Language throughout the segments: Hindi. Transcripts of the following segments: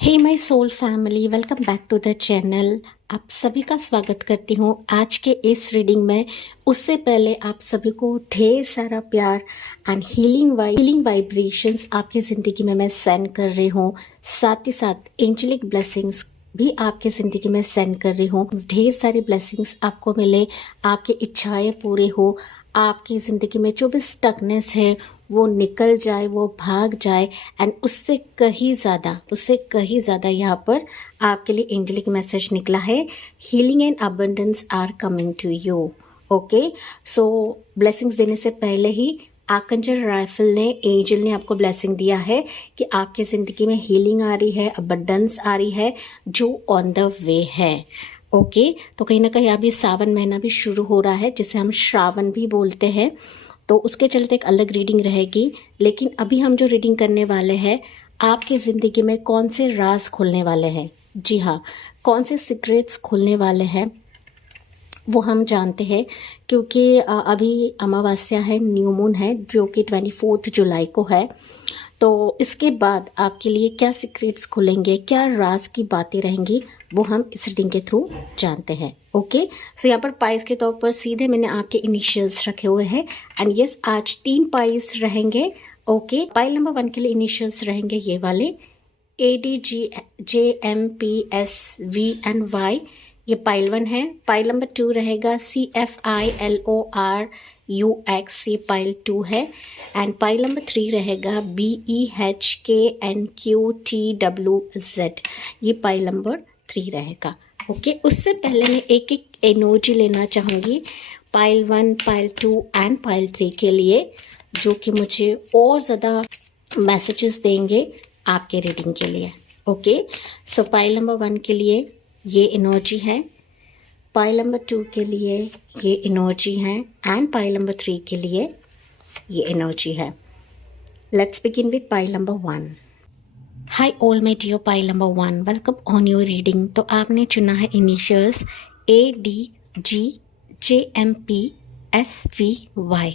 Hey my soul family, welcome back to the channel. आप सभी का स्वागत करती हूँ आज के इस रीडिंग में। उससे पहले आप सभी को ढेर सारा प्यार एंड हीलिंग वाइब्रेशंस आपकी ज़िंदगी में मैं सेंड कर रही हूँ। साथ ही साथ एंजेलिक ब्लेसिंग्स भी आपकी ज़िंदगी में सेंड कर रही हूँ। ढेर सारी ब्लेसिंग्स आपको मिले, आपकी इच्छाएं पूरी हो, आपकी ज़िंदगी में जो भी स्टकनेस है वो निकल जाए, वो भाग जाए। एंड उससे कहीं ज़्यादा यहाँ पर आपके लिए एंजेलिक मैसेज निकला है। Healing and abundance are coming to you. Okay, so blessings देने से पहले ही आर्कएंजल राफेल ने, एंजल ने आपको ब्लेसिंग दिया है कि आपकी ज़िंदगी में हीलिंग आ रही है, अबंडेंस आ रही है जो ऑन द वे है। ओके, तो कहीं ना कहीं अभी सावन महीना भी शुरू हो रहा है जिसे हम श्रावण भी बोलते हैं, तो उसके चलते एक अलग रीडिंग रहेगी। लेकिन अभी हम जो रीडिंग करने वाले हैं, आपकी ज़िंदगी में कौन से राज खुलने वाले हैं, जी हाँ, कौन से सीक्रेट्स खुलने वाले हैं वो हम जानते हैं। क्योंकि अभी अमावस्या है, न्यू मून है जो कि 24 जुलाई को है। तो इसके बाद आपके लिए क्या सीक्रेट्स खुलेंगे, क्या राज की बातें रहेंगी, वो हम इस रीडिंग के थ्रू जानते हैं। ओके, सो यहाँ पर पाइस के तौर पर सीधे मैंने आपके इनिशियल्स रखे हुए हैं। एंड यस, आज 3 पाइस रहेंगे। ओके, पाइल नंबर 1 के लिए इनिशियल्स रहेंगे ये वाले ADGJMPSVNY, ये पाइल 1 है। पाइल नंबर 2 रहेगा CFILORUX, ये पाइल 2 है। एंड पाइल नंबर 3 रहेगा BEHKNQTWZ, ये पाइल नंबर 3 रहेगा। ओके, उससे पहले मैं एक एक एनर्जी लेना चाहूँगी पाइल 1, पाइल 2 एंड पाइल 3 के लिए, जो कि मुझे और ज़्यादा मैसेजेस देंगे आपके रीडिंग के लिए। ओके, सो पाइल नंबर 1 के लिए ये एनर्जी है, पाइल नंबर 2 के लिए ये एनर्जी है एंड पाइल नंबर 3 के लिए ये एनर्जी है। Let's begin with pile number 1। Hi all my dear pile number 1, welcome on your reading. तो आपने चुना है इनिशियल्स ADGJMPSVY।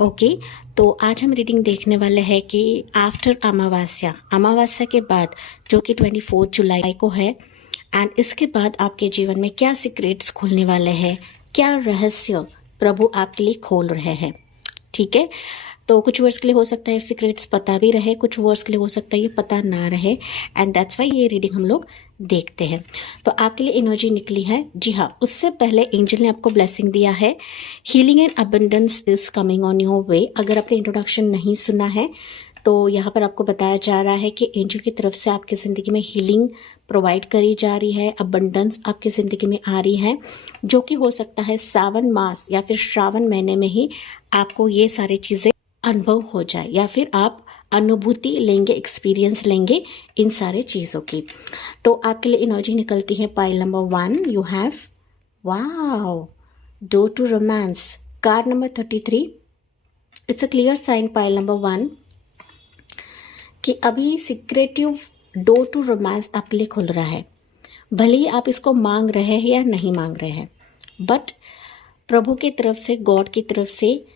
ओके, तो आज हम रीडिंग देखने वाले हैं कि आफ्टर अमावस्या के बाद, जो कि 24 जुलाई को है, एंड इसके बाद आपके जीवन में क्या सीक्रेट्स खुलने वाले हैं, क्या रहस्य प्रभु आपके लिए खोल रहे हैं। ठीक है, तो कुछ वर्ड्स के लिए हो सकता है सीक्रेट्स पता भी रहे, कुछ वर्ड्स के लिए हो सकता है ये पता ना रहे, एंड दैट्स वाई ये रीडिंग हम लोग देखते हैं। तो आपके लिए एनर्जी निकली है, जी हाँ। उससे पहले एंजल ने आपको ब्लेसिंग दिया है, healing and abundance is coming on your way. अगर आपने इंट्रोडक्शन नहीं सुना है तो यहाँ पर आपको बताया जा रहा है कि एंजल की तरफ से आपकी ज़िंदगी में हीलिंग प्रोवाइड करी जा रही है, अबंडेंस आपकी ज़िंदगी में आ रही है, जो कि हो सकता है सावन मास या फिर श्रावण महीने में ही आपको ये सारी चीज़ें अनुभव हो जाए, या फिर आप अनुभूति लेंगे, एक्सपीरियंस लेंगे इन सारे चीज़ों की। तो आपके लिए एनर्जी निकलती है pile number 1, you have wow door to romance, card number 33। It's a clear sign pile number 1 कि अभी सीक्रेटिव डोर टू रोमांस आपके लिए खुल रहा है। भले ही आप इसको मांग रहे हैं या नहीं मांग रहे हैं, बट प्रभु की तरफ से, गॉड की तरफ से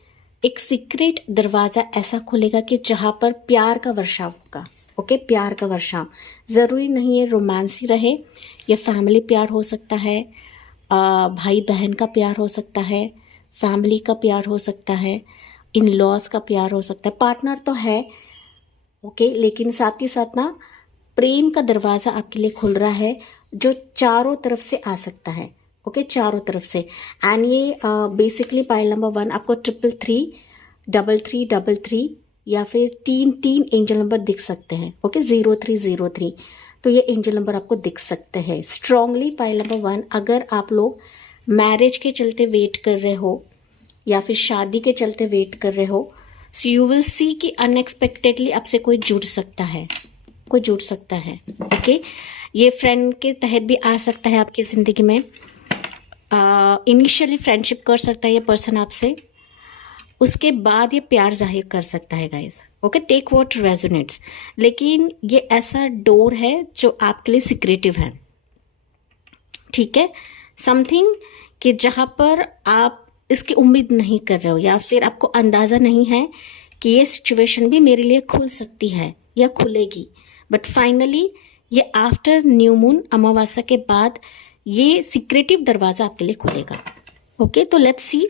एक सीक्रेट दरवाज़ा ऐसा खुलेगा कि जहाँ पर प्यार का वर्षाव होगा। ओके, प्यार का वर्षाव ज़रूरी नहीं है रोमांस ही रहे, ये फैमिली प्यार हो सकता है, भाई बहन का प्यार हो सकता है, फैमिली का प्यार हो सकता है, इन लॉज का प्यार हो सकता है, पार्टनर तो है। ओके, लेकिन साथ ही साथ ना प्रेम का दरवाज़ा आपके लिए खुल रहा है जो चारों तरफ से आ सकता है। ओके, चारों तरफ से। एंड ये बेसिकली पाइल नंबर 1 आपको 333, 3333 या फिर 33 एंजल नंबर दिख सकते हैं। ओके, 0303, तो ये एंजल नंबर आपको दिख सकते हैं स्ट्रांगली। पाइल नंबर 1, अगर आप लोग मैरिज के चलते वेट कर रहे हो या फिर शादी के चलते वेट कर रहे हो, सो यू विल सी कि अनएक्सपेक्टेडली आपसे कोई जुड़ सकता है, ओके, ये फ्रेंड के तहत भी आ सकता है आपकी ज़िंदगी में। इनिशियली फ्रेंडशिप कर सकता है ये पर्सन आपसे, उसके बाद ये प्यार जाहिर कर सकता है guys. Okay, take what resonates. लेकिन ये ऐसा डोर है जो आपके लिए सीक्रेटिव है। ठीक है, समथिंग कि जहाँ पर आप इसकी उम्मीद नहीं कर रहे हो, या फिर आपको अंदाज़ा नहीं है कि ये सिचुएशन भी मेरे लिए खुल सकती है या खुलेगी, बट फाइनली ये आफ्टर न्यू मून, अमावस्या के बाद ये सीक्रेटिव दरवाज़ा आपके लिए खुलेगा। ओके, तो लेट्स सी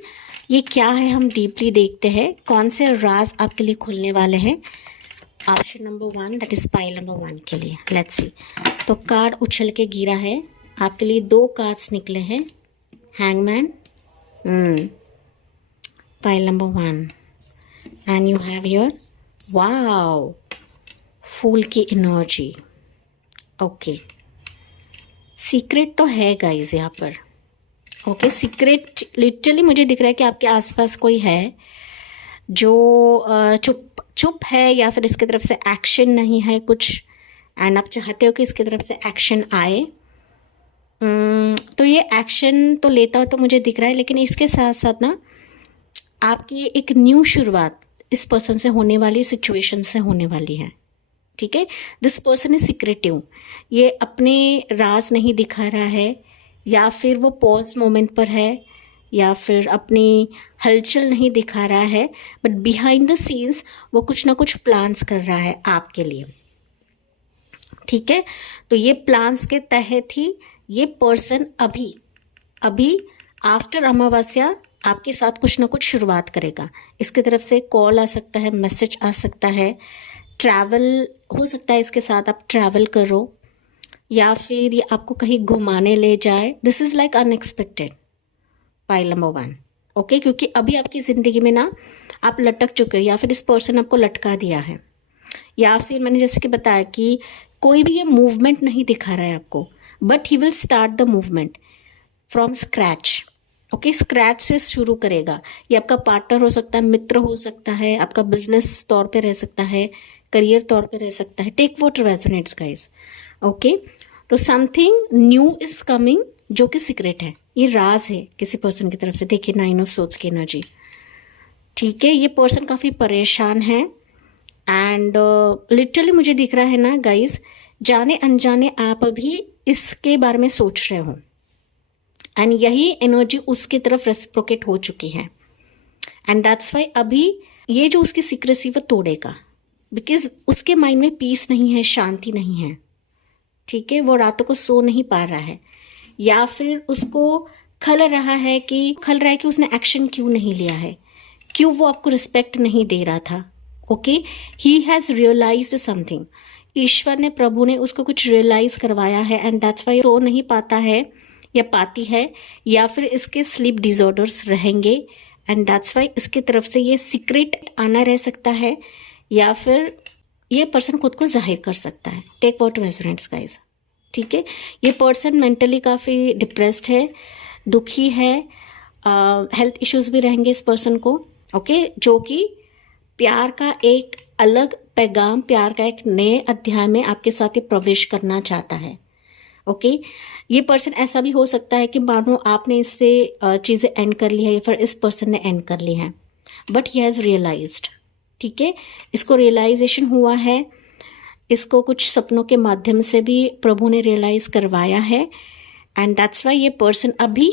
ये क्या है, हम डीपली देखते हैं कौन से राज आपके लिए खुलने वाले हैं option number 1, that is pile number 1 के लिए। Let's see. तो कार्ड उछल के गिरा है, आपके लिए 2 कार्ड्स निकले हैं, hangman, pile number 1, and you have your wow fool की एनर्जी। ओके, सीक्रेट तो है गाइज यहाँ पर। ओके, सीक्रेट लिटरली मुझे दिख रहा है कि आपके आसपास कोई है जो चुप है, या फिर इसकी तरफ से एक्शन नहीं है कुछ, एंड आप चाहते हो कि इसकी तरफ से एक्शन आए। तो ये एक्शन तो लेता हो तो मुझे दिख रहा है, लेकिन इसके साथ साथ ना आपकी एक न्यू शुरुआत इस पर्सन से होने वाली, सिचुएशन से होने वाली है। ठीक है, दिस पर्सन इज सीक्रेटिव, ये अपने राज नहीं दिखा रहा है, या फिर वो पॉज मोमेंट पर है, या फिर अपनी हलचल नहीं दिखा रहा है, बट बिहाइंड द सीन्स वो कुछ ना कुछ प्लान्स कर रहा है आपके लिए। ठीक है, तो ये प्लान्स के तहत ही ये पर्सन अभी आफ्टर अमावस्या आपके साथ कुछ ना कुछ शुरुआत करेगा। इसकी तरफ से कॉल आ सकता है, मैसेज आ सकता है, ट्रैवल हो सकता है, इसके साथ आप ट्रैवल करो, या फिर ये आपको कहीं घुमाने ले जाए। This is like unexpected, pile number 1। Okay, क्योंकि अभी आपकी ज़िंदगी में ना आप लटक चुके हो, या फिर इस पर्सन आपको लटका दिया है, या फिर मैंने जैसे कि बताया कि कोई भी ये मूवमेंट नहीं दिखा रहा है आपको, but he will start the movement from scratch. Okay, scratch से शुरू करेगा। ये आपका पार्टनर हो सकता है, मित्र हो सकता है, आपका बिजनेस तौर पे रह सकता है, करियर तौर पे रह सकता है। Take what resonates guys. Okay, तो समथिंग न्यू इज कमिंग जो कि सीक्रेट है, ये राज है किसी पर्सन की तरफ से। देखिए 9 ऑफ सोर्ड्स की एनर्जी। ठीक है, ये पर्सन काफ़ी परेशान है, एंड लिटरली मुझे दिख रहा है ना गाइस, जाने अनजाने आप अभी इसके बारे में सोच रहे हो, एंड यही एनर्जी उसकी तरफ रेसिप्रोकेट हो चुकी है, एंड दैट्स वाई अभी ये जो उसकी सीक्रेसी वो तोड़ेगा, बिकॉज उसके माइंड में पीस नहीं है, शांति नहीं है। ठीक है, वो रातों को सो नहीं पा रहा है, या फिर उसको खल रहा है कि उसने एक्शन क्यों नहीं लिया है, क्यों वो आपको रिस्पेक्ट नहीं दे रहा था। Okay, he has realised something, ईश्वर ने, प्रभु ने उसको कुछ रियलाइज करवाया है, एंड दैट्स वाई सो नहीं पाता है या पाती है, या फिर इसके स्लीप डिसऑर्डर्स रहेंगे, एंड दैट्स वाई इसकी तरफ से ये सीक्रेट आना रह सकता है, या फिर ये पर्सन खुद को जाहिर कर सकता है। Take what resonates guys. ठीक है, ये पर्सन मेंटली काफ़ी डिप्रेस्ड है, दुखी है, हेल्थ इश्यूज भी रहेंगे इस पर्सन को। ओके, जो कि प्यार का एक अलग पैगाम, प्यार का एक नए अध्याय में आपके साथ ये प्रवेश करना चाहता है। ओके, ये पर्सन ऐसा भी हो सकता है कि मानो आपने इससे चीज़ें एंड कर ली है, या फिर इस पर्सन ने एंड कर ली है, बट ही हैज़ रियलाइज्ड। ठीक है, इसको रियलाइजेशन हुआ है, इसको कुछ सपनों के माध्यम से भी प्रभु ने रियलाइज करवाया है, एंड दैट्स वाई ये पर्सन अभी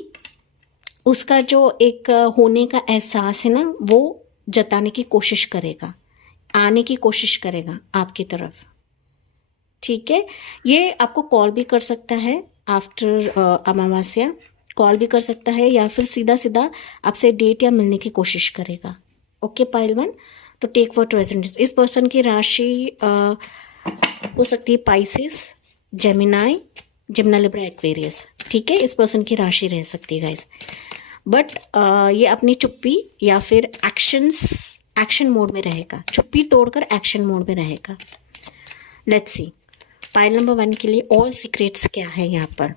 उसका जो एक होने का एहसास है ना, वो जताने की कोशिश करेगा, आने की कोशिश करेगा आपकी तरफ। ठीक है, ये आपको कॉल भी कर सकता है आफ्टर अमावस्या, कॉल भी कर सकता है, या फिर सीधा सीधा आपसे डेट या मिलने की कोशिश करेगा। ओके पाइल 1, तो टेक व्हाट रेजोनेट्स। इस पर्सन की राशि हो सकती है पाइसिस, जेमिनाई, लिब्रा, एक्वेरियस। ठीक है, इस पर्सन की राशि रह सकती है गाइस, बट ये अपनी चुप्पी या फिर एक्शन मोड में रहेगा, चुप्पी तोड़कर एक्शन मोड में रहेगा। लेट्स सी पाइल नंबर 1 के लिए ऑल सीक्रेट्स क्या है यहाँ पर।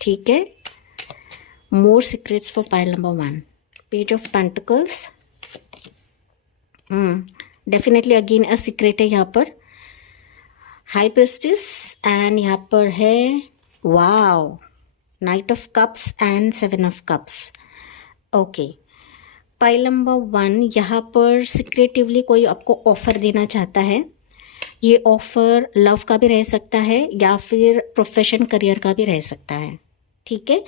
ठीक है, more secrets for pile number 1, page of pentacles, definitely again a secret है यहाँ पर, हाई प्रिस्टिस, एंड यहाँ पर है wow knight of cups and 7 of cups. Okay, pile number 1 यहाँ पर सीक्रेटिवली कोई आपको ऑफर देना चाहता है। ये ऑफर लव का भी रह सकता है, या फिर प्रोफेशन करियर का भी रह सकता है। ठीक है,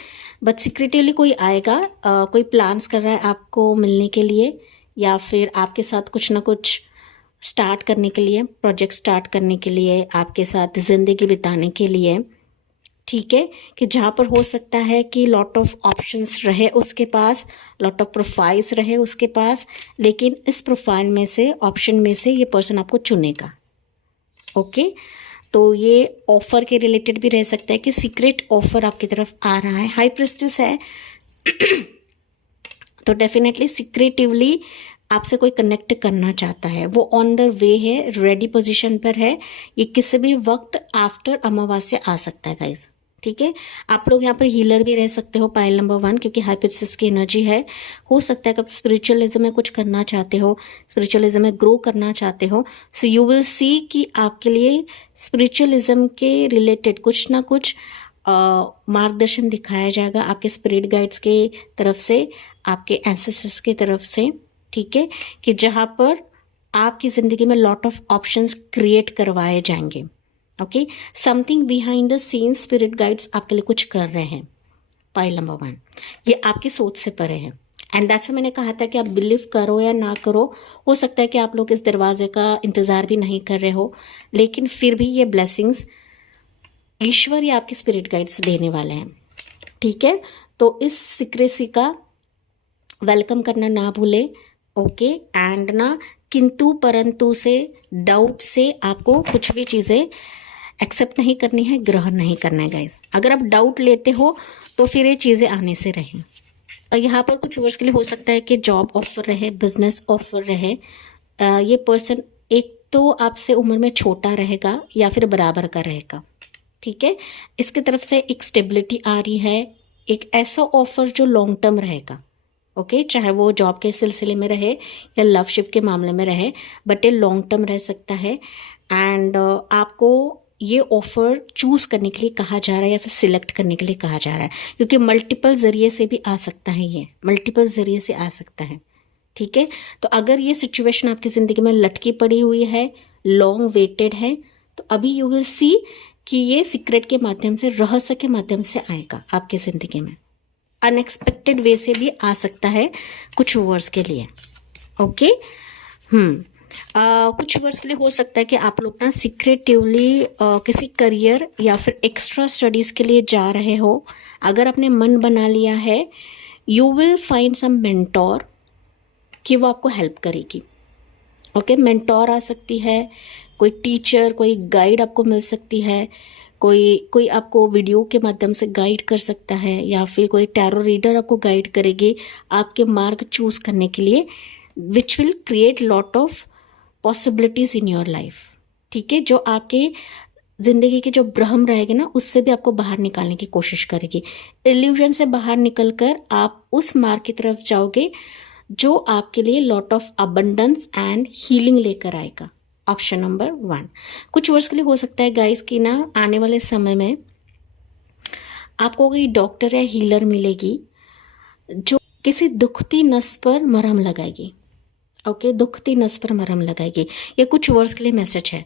बट सीक्रेटिवली कोई आएगा, कोई प्लान्स कर रहा है आपको मिलने के लिए, या फिर आपके साथ कुछ ना कुछ स्टार्ट करने के लिए, प्रोजेक्ट स्टार्ट करने के लिए, आपके साथ ज़िंदगी बिताने के लिए, ठीक है, कि जहाँ पर हो सकता है कि लॉट ऑफ ऑप्शंस रहे उसके पास, लॉट ऑफ प्रोफाइल्स रहे उसके पास, लेकिन इस प्रोफाइल में से, ऑप्शन में से ये पर्सन आपको चुनेगा। ओके, तो ये ऑफर के रिलेटेड भी रह सकता है कि सीक्रेट ऑफर आपकी तरफ आ रहा है। हाई प्रिस्टेस है तो डेफिनेटली सीक्रेटिवली आपसे कोई कनेक्ट करना चाहता है, वो ऑन द वे है, रेडी पोजीशन पर है, ये किसी भी वक्त आफ्टर अमावस्या आ सकता है गाइस, ठीक है। आप लोग यहाँ पर हीलर भी रह सकते हो, पाइल नंबर 1, क्योंकि हाई प्रिस्टेस की एनर्जी है। हो सकता है कि आप स्पिरिचुअलिज्म में कुछ करना चाहते हो, स्पिरिचुअलिज्म में ग्रो करना चाहते हो, सो यू विल सी कि आपके लिए स्पिरिचुअलिज्म के रिलेटेड कुछ ना कुछ मार्गदर्शन दिखाया जाएगा आपके स्पिरिट गाइड्स के तरफ से, आपके एंसेस्टर्स की तरफ से, ठीक है, कि जहाँ पर आपकी ज़िंदगी में लॉट ऑफ ऑप्शंस क्रिएट करवाए जाएंगे। Okay, something behind the scene spirit guides आपके लिए कुछ कर रहे हैं। पाइल नंबर 1, ये आपकी सोच से परे है, एंड दैट्स मैंने कहा था कि आप बिलीव करो या ना करो, हो सकता है कि आप लोग इस दरवाजे का इंतज़ार भी नहीं कर रहे हो, लेकिन फिर भी ये ब्लेसिंग्स ईश्वर या आपके स्पिरिट गाइड्स देने वाले हैं, ठीक है। तो इस सीक्रेसी का वेलकम करना ना भूले, ओके, एंड ना किंतु परंतु से, डाउट से आपको कुछ भी चीज़ें एक्सेप्ट नहीं करनी है, ग्रहण नहीं करना है गाइस। अगर आप डाउट लेते हो तो फिर ये चीज़ें आने से रहें। यहाँ पर कुछ वर्ष के लिए हो सकता है कि जॉब ऑफर रहे, बिजनेस ऑफर रहे, ये पर्सन एक तो आपसे उम्र में छोटा रहेगा या फिर बराबर का रहेगा, ठीक है। इसकी तरफ से एक स्टेबिलिटी आ रही है, एक ऐसा ऑफर जो लॉन्ग टर्म रहेगा, ओके, चाहे वो जॉब के सिलसिले में रहे या लवशिप के मामले में रहे, बट ये लॉन्ग टर्म रह सकता है। एंड आपको ये ऑफर चूज करने के लिए कहा जा रहा है या फिर सिलेक्ट करने के लिए कहा जा रहा है, क्योंकि मल्टीपल जरिए से भी आ सकता है, ये मल्टीपल जरिए से आ सकता है, ठीक है। तो अगर ये सिचुएशन आपकी ज़िंदगी में लटकी पड़ी हुई है, लॉन्ग वेटेड है, तो अभी यू विल सी कि ये सीक्रेट के माध्यम से, रहस्य के माध्यम से आएगा आपकी ज़िंदगी में, अनएक्सपेक्टेड वे से भी आ सकता है कुछ वर्ष के लिए, ओके। कुछ वर्ष के लिए हो सकता है कि आप लोग ना सीक्रेटिवली किसी करियर या फिर एक्स्ट्रा स्टडीज़ के लिए जा रहे हो। अगर आपने मन बना लिया है, you will find some mentor कि वो आपको हेल्प करेगी, ओके। मेंटोर आ सकती है, कोई टीचर, कोई गाइड आपको मिल सकती है, कोई आपको वीडियो के माध्यम से गाइड कर सकता है, या फिर कोई टैरो रीडर आपको गाइड करेगी आपके मार्ग चूज करने के लिए, which will create lot of possibilities in your life, ठीक है। जो आपके ज़िंदगी के जो भ्रम रहेगा ना, उससे भी आपको बाहर निकालने की कोशिश करेगी। इल्यूजन से बाहर निकलकर आप उस मार्ग की तरफ जाओगे जो आपके लिए lot of abundance and healing लेकर आएगा। ऑप्शन नंबर 1, कुछ वर्ष के लिए हो सकता है गाइस कि ना आने वाले समय में आपको कोई डॉक्टर या हीलर मिलेगी जो किसी दुखती नस पर मरहम लगाएगी, ओके, दुखती नस पर मरहम लगाएगी। ये कुछ वर्ष के लिए मैसेज है,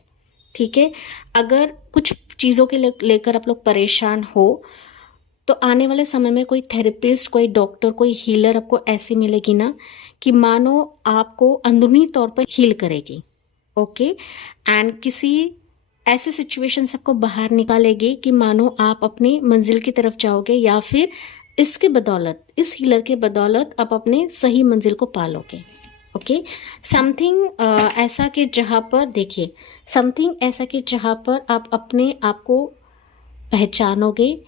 ठीक है। अगर कुछ चीज़ों के लेकर आप लोग परेशान हो, तो आने वाले समय में कोई थेरेपिस्ट, कोई डॉक्टर, कोई हीलर आपको ऐसी मिलेगी ना कि मानो आपको अंदरूनी तौर पर हील करेगी, ओके, एंड किसी ऐसे सिचुएशन से आपको बाहर निकालेगी कि मानो आप अपनी मंजिल की तरफ जाओगे, या फिर इसके बदौलत, इस हीलर के बदौलत आप अपने सही मंजिल को पालोगे, ओके। समथिंग ऐसा कि जहाँ पर देखिए, समथिंग ऐसा कि जहाँ पर आप अपने आप को पहचानोगे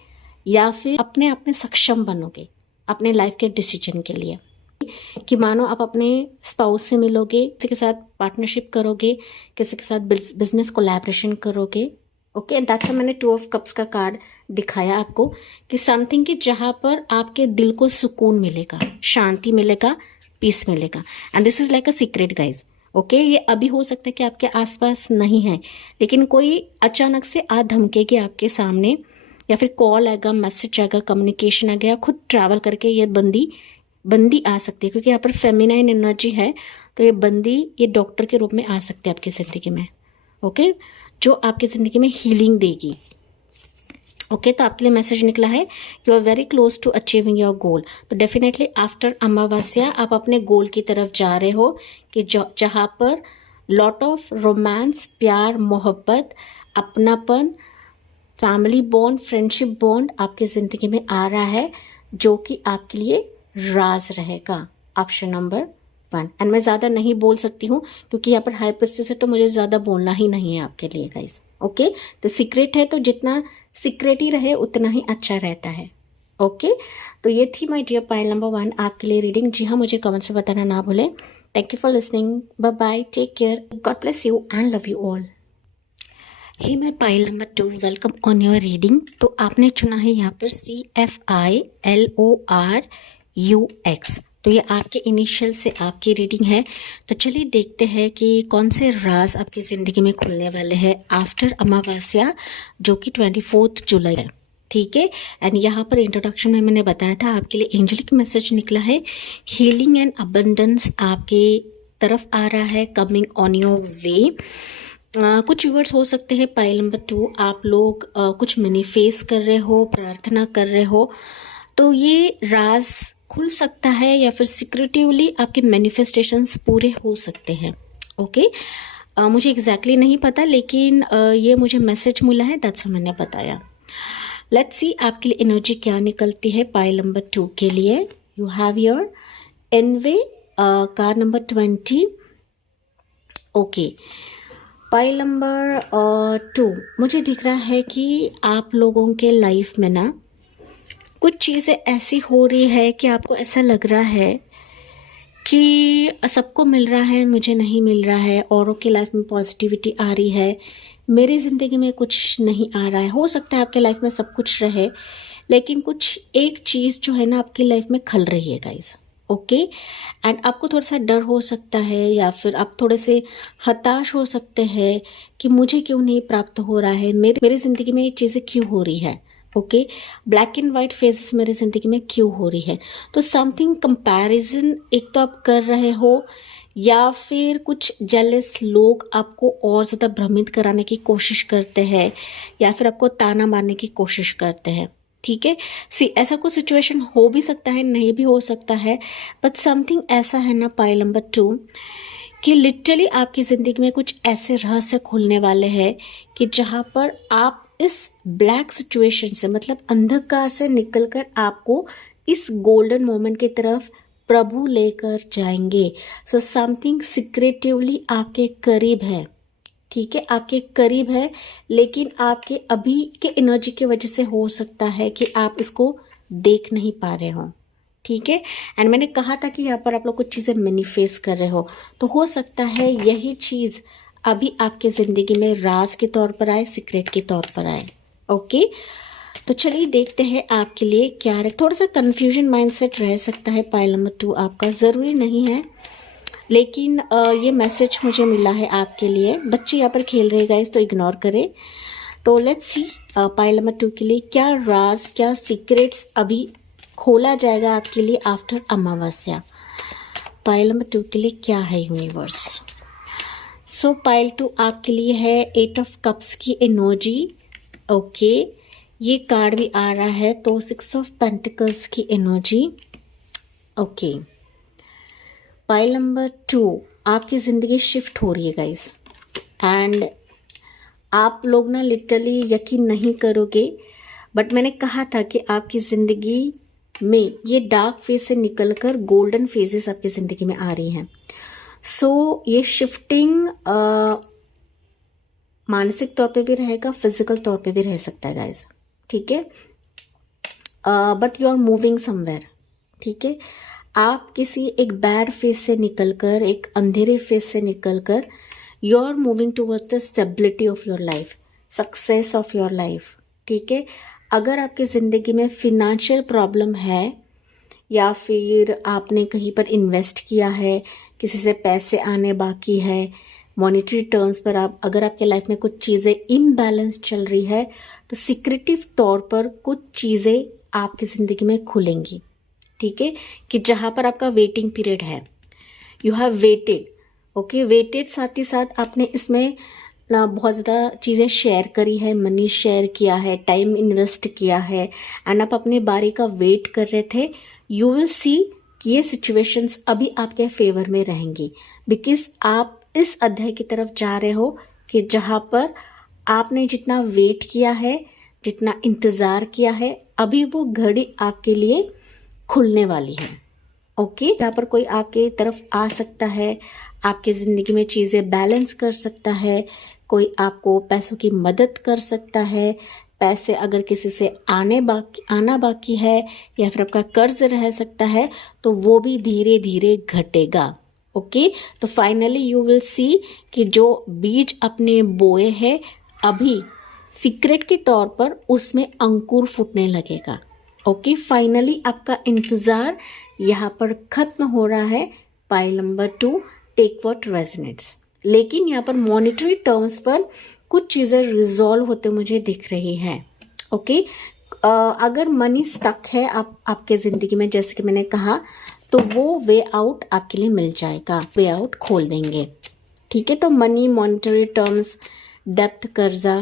या फिर अपने आप में सक्षम बनोगे अपने लाइफ के डिसीजन के लिए, कि मानो आप अपने स्पाउस से मिलोगे, किसी के साथ पार्टनरशिप करोगे, किसी के साथ बिजनेस कोलैबोरेशन करोगे, ओके। दैट्स व्हाई मैंने 2 ऑफ कप्स का कार्ड दिखाया आपको, कि समथिंग कि जहाँ पर आपके दिल को सुकून मिलेगा, शांति मिलेगा, पीस मिलेगा, and this is like a secret guys, okay. ये अभी हो सकता है कि आपके आसपास नहीं है, लेकिन कोई अचानक से आ धमकेगी आपके सामने, या फिर कॉल आएगा, मैसेज आएगा, कम्युनिकेशन आ गया, खुद ट्रैवल करके ये बंदी आ सकती है, क्योंकि यहाँ पर फेमिनाइन एनर्जी है, तो ये बंदी, ये डॉक्टर के रूप में आ सकते हैं आपकी ज़िंदगी में, ओके, जो आपकी ज़िंदगी में हीलिंग देगी, ओके। तो आपके लिए मैसेज निकला है, you are very close to achieving your goal. तो डेफिनेटली आफ्टर अमावस्या आप अपने गोल की तरफ जा रहे हो, कि जहाँ पर लॉट ऑफ रोमांस, प्यार, मोहब्बत, अपनापन, फैमिली बॉन्ड, फ्रेंडशिप बॉन्ड आपकी ज़िंदगी में आ रहा है, जो कि आपके लिए राज रहेगा। Option number 1। एंड मैं ज़्यादा नहीं बोल सकती हूँ क्योंकि यहाँ पर हाई पिस्टल है, तो मुझे ज़्यादा बोलना ही नहीं है आपके लिए गाइस। ओके, तो सीक्रेट है तो जितना सीक्रेट ही रहे उतना ही अच्छा रहता है। ओके, तो ये थी माय डियर पाइल नंबर 1 आपके लिए रीडिंग। जी हाँ, मुझे कमेंट से बताना ना भूलें। Thank you for listening, bye bye, take care, God bless you and love you all. Hi मैं pile number 2, welcome on your reading. तो आपने चुना है यहाँ पर CFILORUX, तो ये आपके इनिशियल से आपकी रीडिंग है। तो चलिए देखते हैं कि कौन से राज आपकी ज़िंदगी में खुलने वाले हैं आफ्टर अमावस्या, जो कि 24 जुलाई है। ठीक है, एंड यहाँ पर इंट्रोडक्शन में मैंने बताया था आपके लिए एंजेलिक मैसेज निकला है, हीलिंग एंड अबंडेंस आपके तरफ आ रहा है, कमिंग ऑन योर वे। कुछ व्यूअर्स हो सकते हैं पाइल नंबर 2 आप लोग कुछ मैनिफेस्ट कर रहे हो, प्रार्थना कर रहे हो, तो ये राज खुल सकता है या फिर सिक्रेटिवली आपके मैनिफेस्टेशंस पूरे हो सकते हैं। ओके, मुझे एग्जैक्टली नहीं पता, लेकिन ये मुझे मैसेज मिला है, दैट्स मैंने बताया। लेट्स सी आपके लिए एनर्जी क्या निकलती है पाइल नंबर 2 के लिए। You have your envy card number 20। Okay, pile number 2 मुझे दिख रहा है कि आप लोगों के लाइफ में ना कुछ चीज़ें ऐसी हो रही है कि आपको ऐसा लग रहा है कि सबको मिल रहा है, मुझे नहीं मिल रहा है, औरों की लाइफ में पॉजिटिविटी आ रही है, मेरी ज़िंदगी में कुछ नहीं आ रहा है। हो सकता है आपके लाइफ में सब कुछ रहे, लेकिन कुछ एक चीज़ जो है ना आपकी लाइफ में खल रही है गाइस। ओके, एंड आपको थोड़ा सा डर हो सकता है या फिर आप थोड़े से हताश हो सकते हैं कि मुझे क्यों नहीं प्राप्त हो रहा है, मेरी ज़िंदगी में ये चीज़ें क्यों हो रही है। Okay, black and white phases मेरी ज़िंदगी में क्यों हो रही है। तो समथिंग कंपैरिजन एक तो आप कर रहे हो, या फिर कुछ जेलस लोग आपको और ज़्यादा भ्रमित कराने की कोशिश करते हैं, या फिर आपको ताना मारने की कोशिश करते हैं। ठीक है, ऐसा कुछ सिचुएशन हो भी सकता है, नहीं भी हो सकता है, बट समथिंग ऐसा है ना पाइल नंबर 2 कि लिटरली आपकी ज़िंदगी में कुछ ऐसे रहस्य खुलने वाले हैं कि जहाँ पर आप इस ब्लैक सिचुएशन से, मतलब अंधकार से निकलकर आपको इस गोल्डन मोमेंट की तरफ प्रभु लेकर जाएंगे। सो समथिंग सिक्रेटिवली आपके करीब है। ठीक है, आपके करीब है, लेकिन आपके अभी के एनर्जी की वजह से हो सकता है कि आप इसको देख नहीं पा रहे हो। ठीक है, एंड मैंने कहा था कि यहाँ पर आप लोग कुछ चीज़ें मैनिफेस्ट कर रहे हो, तो हो सकता है यही चीज़ अभी आपके ज़िंदगी में राज के तौर पर आए, सीक्रेट के तौर पर आए। ओके, तो चलिए देखते हैं आपके लिए क्या है। थोड़ा सा कन्फ्यूजन माइंडसेट रह सकता है पाइल नंबर 2 आपका, ज़रूरी नहीं है, लेकिन ये मैसेज मुझे मिला है आपके लिए। बच्चे यहाँ पर खेल रहे गाइस, तो इग्नोर करें। तो लेट्स सी पाइल नंबर 2 के लिए क्या राज, क्या सीक्रेट्स अभी खोला जाएगा आपके लिए आफ्टर अमावस्या। पाइल नंबर 2 के लिए क्या है यूनिवर्स। सो पाइल 2 आपके लिए है 8 ऑफ कप्स की एनर्जी। ओके, ये कार्ड भी आ रहा है, तो 6 ऑफ पेंटिकल्स की एनर्जी। ओके, पाइल नंबर 2 आपकी ज़िंदगी शिफ्ट हो रही है गाइस, एंड आप लोग ना लिटरली यकीन नहीं करोगे, बट मैंने कहा था कि आपकी ज़िंदगी में ये डार्क फेज से निकलकर गोल्डन फेजेस आपकी ज़िंदगी में आ रही हैं। सो ये शिफ्टिंग मानसिक तौर पे भी रहेगा, फिजिकल तौर पे भी रह सकता है गाइस। ठीक है, but you are moving somewhere. ठीक है, आप किसी एक बैड फेज से निकलकर, एक अंधेरे फेज से निकलकर you are moving towards the stability of your life, success of your life. ठीक है, अगर आपकी ज़िंदगी में फिनेंशियल प्रॉब्लम है, या फिर आपने कहीं पर इन्वेस्ट किया है, किसी से पैसे आने बाकी है, मॉनेटरी टर्म्स पर अगर आपके लाइफ में कुछ चीज़ें इम्बैलेंस चल रही है, तो सीक्रेटिव तौर पर कुछ चीज़ें आपकी ज़िंदगी में खुलेंगी। ठीक है, कि जहाँ पर आपका वेटिंग पीरियड है, you have waited. Okay, waited, साथ ही साथ आपने इसमें ना बहुत ज़्यादा चीज़ें शेयर करी है, मनी शेयर किया है, टाइम इन्वेस्ट किया है, एंड आप अपने बारी का वेट कर रहे थे। यू विल सी कि ये सिचुएशंस अभी आपके फेवर में रहेंगी, बिकॉज आप इस अध्याय की तरफ जा रहे हो कि जहाँ पर आपने जितना वेट किया है, जितना इंतज़ार किया है, अभी वो घड़ी आपके लिए खुलने वाली है। ओके, यहाँ पर कोई आपके तरफ आ सकता है, आपकी ज़िंदगी में चीज़ें बैलेंस कर सकता है, कोई आपको पैसों की मदद कर सकता है, पैसे अगर किसी से आना बाकी है या फिर आपका कर्ज रह सकता है तो वो भी धीरे धीरे घटेगा। ओके, तो फाइनली यू विल सी कि जो बीज अपने बोए हैं अभी सीक्रेट के तौर पर उसमें अंकुर फूटने लगेगा। ओके, फाइनली आपका इंतज़ार यहाँ पर ख़त्म हो रहा है। Pile number 2, take what resonates. लेकिन यहाँ पर मॉनेटरी टर्म्स पर कुछ चीज़ें रिजॉल्व होते मुझे दिख रही हैं। ओके, अगर मनी स्टक है आपके ज़िंदगी में, जैसे कि मैंने कहा, तो वो वे आउट आपके लिए मिल जाएगा, वे आउट खोल देंगे। ठीक है, तो मनी, मॉनेटरी टर्म्स, डेप्थ, कर्जा,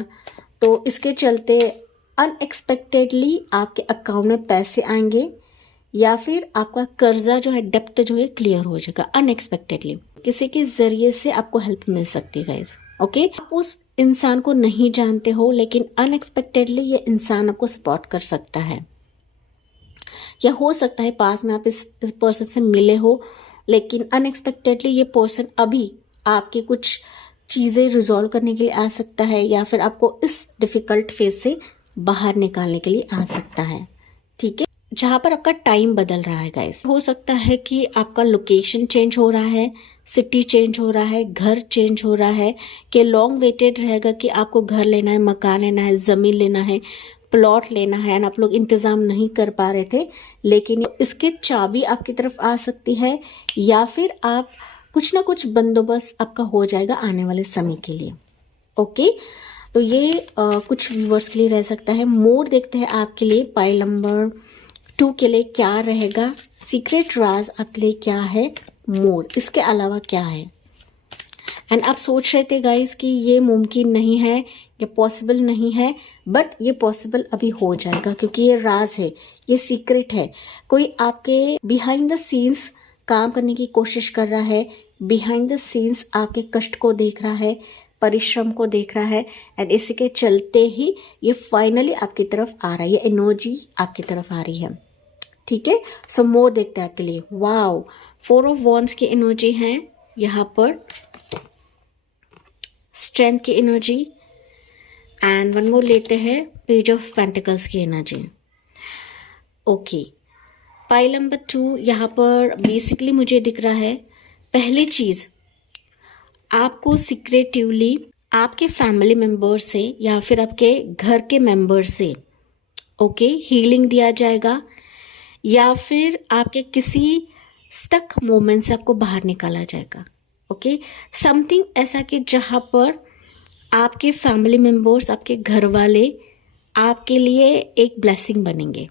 तो इसके चलते अनएक्सपेक्टेडली आपके अकाउंट में पैसे आएंगे या फिर आपका कर्जा जो है, डेप्थ जो है, क्लियर हो जाएगा अनएक्सपेक्टेडली। किसी के जरिए से आपको हेल्प मिल सकती है गाइस। ओके, आप उस इंसान को नहीं जानते हो लेकिन अनएक्सपेक्टेडली ये इंसान आपको सपोर्ट कर सकता है, या हो सकता है पास में आप इस पर्सन से मिले हो लेकिन अनएक्सपेक्टेडली ये पर्सन अभी आपकी कुछ चीज़ें रिजॉल्व करने के लिए आ सकता है या फिर आपको इस डिफ़िकल्ट फेज से बाहर निकालने के लिए आ सकता है। ठीक है, जहाँ पर आपका टाइम बदल रहा है गाइस। हो सकता है कि आपका लोकेशन चेंज हो रहा है, सिटी चेंज हो रहा है, घर चेंज हो रहा है, कि लॉन्ग वेटेड रहेगा कि आपको घर लेना है, मकान लेना है, ज़मीन लेना है, प्लॉट लेना है, एंड आप लोग इंतज़ाम नहीं कर पा रहे थे, लेकिन इसके चाबी आपकी तरफ आ सकती है या फिर आप कुछ ना कुछ बंदोबस्त आपका हो जाएगा आने वाले समय के लिए। ओके, तो ये कुछ व्यूवर्स के लिए रह सकता है। मोर देखते हैं आपके लिए पाइल नंबर 2 के लिए क्या रहेगा, सीक्रेट राज आपके लिए क्या है, मोर, इसके अलावा क्या है। एंड आप सोच रहे थे गाइस कि ये मुमकिन नहीं है, ये पॉसिबल नहीं है, बट ये पॉसिबल अभी हो जाएगा क्योंकि ये राज है, ये सीक्रेट है। कोई आपके बिहाइंड द सीन्स काम करने की कोशिश कर रहा है, बिहाइंड द सीन्स आपके कष्ट को देख रहा है, परिश्रम को देख रहा है, एंड इसी के चलते ही ये फाइनली आपकी तरफ आ रहा है, ये एनर्जी आपकी तरफ आ रही है। ठीक है, सो मोर देखते हैं आपके लिए। वाओ, 4 ऑफ वॉन्ड्स की एनर्जी है यहाँ पर, स्ट्रेंथ की एनर्जी, एंड वन मोर लेते हैं पेज ऑफ पेंटिकल्स की एनर्जी। ओके, पाइल नंबर 2 यहाँ पर बेसिकली मुझे दिख रहा है, पहली चीज़ आपको सीक्रेटिवली आपके फैमिली मेम्बर से या फिर आपके घर के मेम्बर से ओके हीलिंग दिया जाएगा या फिर आपके किसी स्टक मोमेंट से आपको बाहर निकाला जाएगा। ओके, समथिंग ऐसा कि जहाँ पर आपके फैमिली मेम्बर्स, आपके घर वाले आपके लिए एक ब्लेसिंग बनेंगे।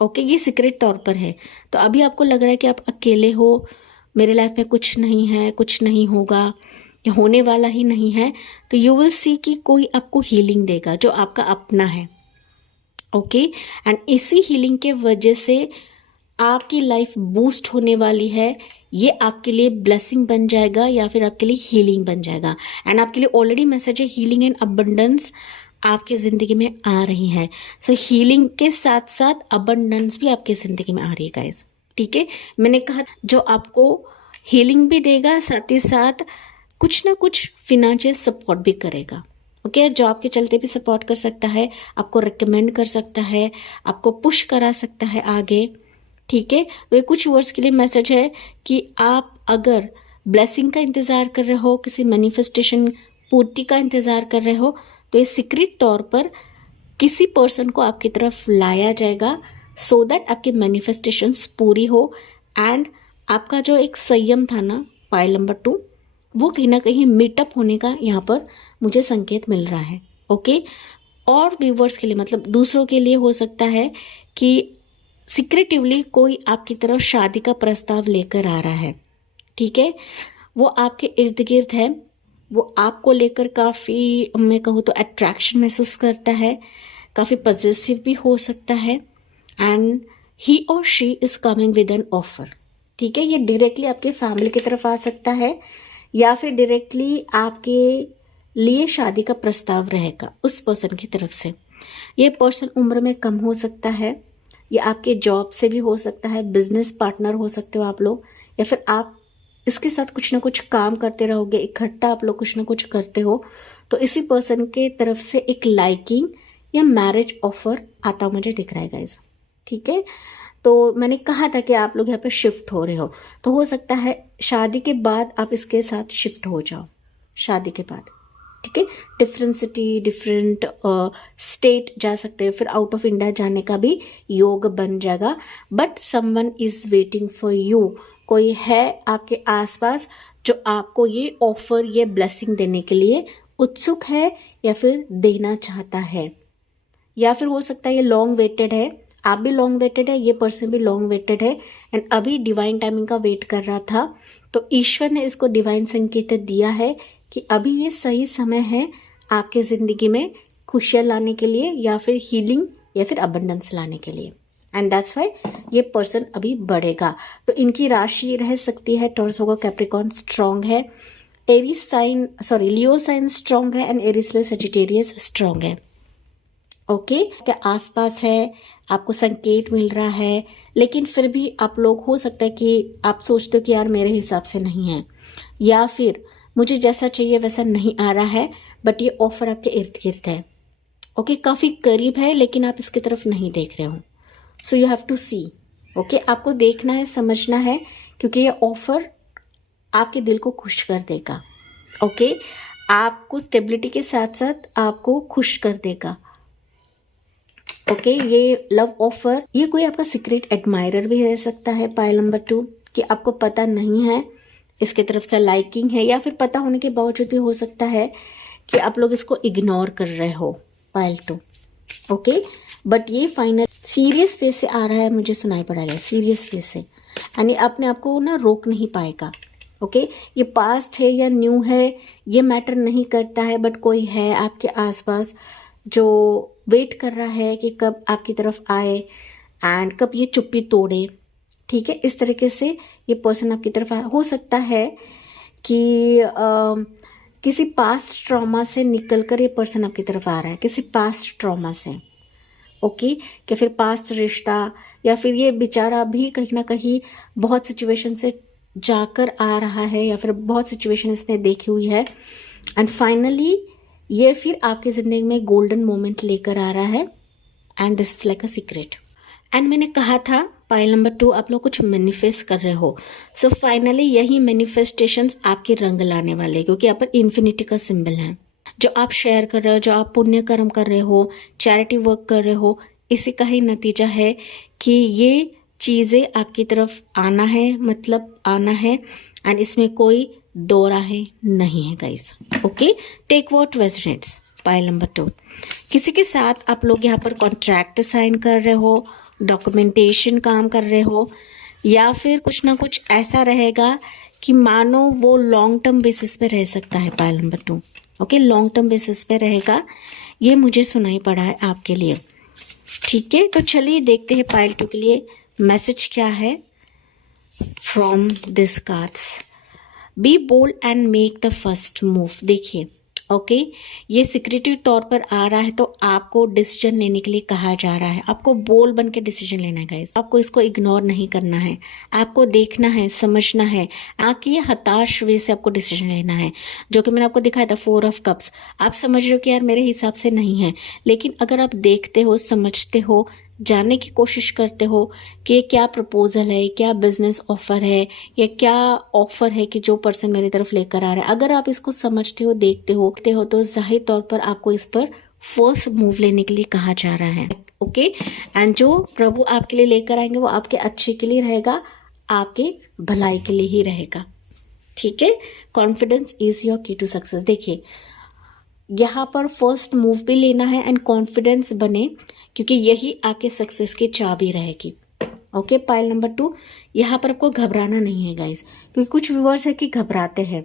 ओके, ये सीक्रेट तौर पर है। तो अभी आपको लग रहा है कि आप अकेले हो, मेरे लाइफ में कुछ नहीं है, कुछ नहीं होगा या होने वाला ही नहीं है, तो यू विल सी कि कोई आपको हीलिंग देगा जो आपका अपना है। ओके, एंड इसी हीलिंग के वजह से आपकी लाइफ बूस्ट होने वाली है, ये आपके लिए ब्लेसिंग बन जाएगा या फिर आपके लिए हीलिंग बन जाएगा। एंड आपके लिए ऑलरेडी मैसेज है, हीलिंग एंड अबंडेंस आपकी ज़िंदगी में आ रही है। सो हीलिंग के साथ साथ अबंडेंस भी आपकी ज़िंदगी में आ रही है गाइस। ठीक है, मैंने कहा जो आपको हीलिंग भी देगा, साथ ही साथ कुछ ना कुछ फिनेंशियल सपोर्ट भी करेगा। ओके, जो आपके चलते भी सपोर्ट कर सकता है, आपको रिकमेंड कर सकता है, आपको पुश करा सकता है आगे। ठीक है, वे कुछ वर्ड्स के लिए मैसेज है कि आप अगर ब्लेसिंग का इंतज़ार कर रहे हो, किसी मैनिफेस्टेशन पूर्ति का इंतज़ार कर रहे हो, तो ये सीक्रेट तौर पर किसी पर्सन को आपकी तरफ लाया जाएगा सो दैट आपकी मैनिफेस्टेशंस पूरी हो। एंड आपका जो एक संयम था ना, पाइल नंबर 2, वो कहीं ना कहीं मीटअप होने का यहाँ पर मुझे संकेत मिल रहा है। ओके, और व्यूवर्स के लिए, मतलब दूसरों के लिए हो सकता है कि सीक्रेटिवली कोई आपकी तरफ शादी का प्रस्ताव लेकर आ रहा है। ठीक है, वो आपके इर्द गिर्द है, वो आपको लेकर काफ़ी, मैं कहूँ तो अट्रैक्शन महसूस करता है, काफ़ी पॉजिटिव भी हो सकता है, एंड ही और she is coming with an offer. ठीक है, ये डायरेक्टली आपके फैमिली की तरफ आ सकता है या फिर डायरेक्टली आपके लिए शादी का प्रस्ताव रहेगा उस पर्सन की तरफ से। ये पर्सन उम्र में कम हो सकता है, या आपके जॉब से भी हो सकता है, बिजनेस पार्टनर हो सकते हो आप लोग, या फिर आप इसके साथ कुछ ना कुछ काम करते रहोगे, इकट्ठा आप लोग कुछ ना कुछ करते हो। तो इसी पर्सन के तरफ से एक लाइकिंग या मैरिज ऑफर आता मुझे दिख रहा है गाइस। ठीक है, तो मैंने कहा था कि आप लोग यहाँ पे शिफ्ट हो रहे हो, तो हो सकता है शादी के बाद आप इसके साथ शिफ्ट हो जाओ, शादी के बाद। ठीक है, डिफरेंट सिटी, डिफरेंट स्टेट जा सकते हो, फिर आउट ऑफ इंडिया जाने का भी योग बन जाएगा। But someone is waiting for you, कोई है आपके आसपास जो आपको ये ऑफर, ये ब्लेसिंग देने के लिए उत्सुक है या फिर देना चाहता है। या फिर हो सकता है ये लॉन्ग वेटेड है, आप भी लॉन्ग वेटेड है, ये पर्सन भी लॉन्ग वेटेड है, एंड अभी डिवाइन टाइमिंग का वेट कर रहा था। तो ईश्वर ने इसको डिवाइन संकेत दिया है कि अभी ये सही समय है आपके ज़िंदगी में खुशियाँ लाने के लिए, या फिर हीलिंग, या फिर अबंडेंस लाने के लिए। एंड दैट्स वाई ये पर्सन अभी बढ़ेगा। तो इनकी राशि रह सकती है टॉरस होगा, कैप्रिकॉर्न स्ट्रॉन्ग है, लियो साइन स्ट्रॉन्ग है, and Aries Leo Sagittarius strong है। ओके, क्या आसपास है, आपको संकेत मिल रहा है, लेकिन फिर भी आप लोग हो सकता है कि आप सोचते हो कि यार मेरे हिसाब से नहीं है, या फिर मुझे जैसा चाहिए वैसा नहीं आ रहा है, बट ये ऑफर आपके इर्द गिर्द है। ओके, काफ़ी करीब है लेकिन आप इसकी तरफ नहीं देख रहे हो। So you have to see. Okay, आपको देखना है, समझना है, क्योंकि ये ऑफर आपके दिल को खुश कर देगा। ओके, आपको स्टेबिलिटी के साथ साथ आपको खुश कर देगा। ओके, ये लव ऑफर, ये कोई आपका सीक्रेट एडमायरर भी रह सकता है। पाइल नंबर 2 कि आपको पता नहीं है, इसके तरफ से लाइकिंग है, या फिर पता होने के बावजूद भी हो सकता है कि आप लोग इसको इग्नोर कर रहे हो। पाइल 2। ओके, बट ये फाइनल सीरियस फेस से आ रहा है, मुझे सुनाई पड़ा है सीरियस फेस से, यानी अपने आप को ना रोक नहीं पाएगा। ओके, ये पास्ट है या न्यू है ये मैटर नहीं करता है, बट कोई है आपके आसपास जो वेट कर रहा है कि कब आपकी तरफ आए एंड कब ये चुप्पी तोड़े। ठीक है, इस तरीके से ये पर्सन आपकी तरफ हो सकता है कि किसी पास्ट ट्रॉमा से निकलकर ये पर्सन आपकी तरफ आ रहा है, किसी पास्ट ट्रॉमा से। ओके, कि फिर पास्ट रिश्ता, या फिर ये बेचारा भी कहीं ना कहीं बहुत सिचुएशन से जाकर आ रहा है, या फिर बहुत सिचुएशन इसने देखी हुई है, एंड फाइनली ये फिर आपकी ज़िंदगी में गोल्डन मोमेंट लेकर आ रहा है, and this is like a secret. And मैंने कहा था पाइल नंबर 2 आप लोग कुछ मैनिफेस्ट कर रहे हो। सो फाइनली यही मैनिफेस्टेशंस आपके रंग लाने वाले, क्योंकि यहाँ पर इन्फिनिटी का सिंबल है। जो आप शेयर कर रहे हो, जो आप पुण्य कर्म कर रहे हो, चैरिटी वर्क कर रहे हो, इसी का ही नतीजा है कि ये चीज़ें आपकी तरफ आना है, मतलब आना है, एंड इसमें कोई दो राहें नहीं है guys. Okay, take what resonates. Pile number 2 किसी के साथ आप लोग यहाँ पर कॉन्ट्रैक्ट साइन कर रहे हो, डॉक्यूमेंटेशन काम कर रहे हो, या फिर कुछ ना कुछ ऐसा रहेगा कि मानो वो लॉन्ग टर्म बेसिस पे रह सकता है। Pile number 2 okay, long term basis पे रहेगा, ये मुझे सुनाई पड़ा है आपके लिए। ठीक है, तो चलिए देखते हैं पाइल 2 के लिए मैसेज क्या है from this cards. Be bold and make the first move. देखिए, ओके, ये सिक्रेटिव तौर पर आ रहा है, तो आपको डिसीजन लेने के लिए कहा जा रहा है। आपको बोल बन के डिसीजन लेना है गाइस, आपको इसको इग्नोर नहीं करना है, आपको देखना है, समझना है, आके ये हताश वे से आपको डिसीजन लेना है। जो कि मैंने आपको दिखाया था 4 ऑफ कप्स, आप समझ रहे हो कि यार मेरे हिसाब से नहीं है, लेकिन अगर आप देखते हो, समझते हो, जानने की कोशिश करते हो कि ये क्या प्रपोजल है, क्या बिजनेस ऑफर है, या क्या ऑफर है कि जो पर्सन मेरी तरफ लेकर आ रहा है, अगर आप इसको समझते हो, देखते हो तो जाहिर तौर पर आपको इस पर फर्स्ट मूव लेने के लिए कहा जा रहा है। ओके, एंड जो प्रभु आपके लिए लेकर आएंगे वो आपके अच्छे के लिए रहेगा, आपके भलाई के लिए ही रहेगा। ठीक है, कॉन्फिडेंस इज योर की टू सक्सेस। देखिए, यहाँ पर फर्स्ट मूव भी लेना है एंड कॉन्फिडेंस बने, क्योंकि यही आपके सक्सेस की चाबी रहेगी। ओके, पाइल नंबर 2 यहाँ पर आपको घबराना नहीं है गाइस, क्योंकि कुछ व्यूअर्स है कि घबराते हैं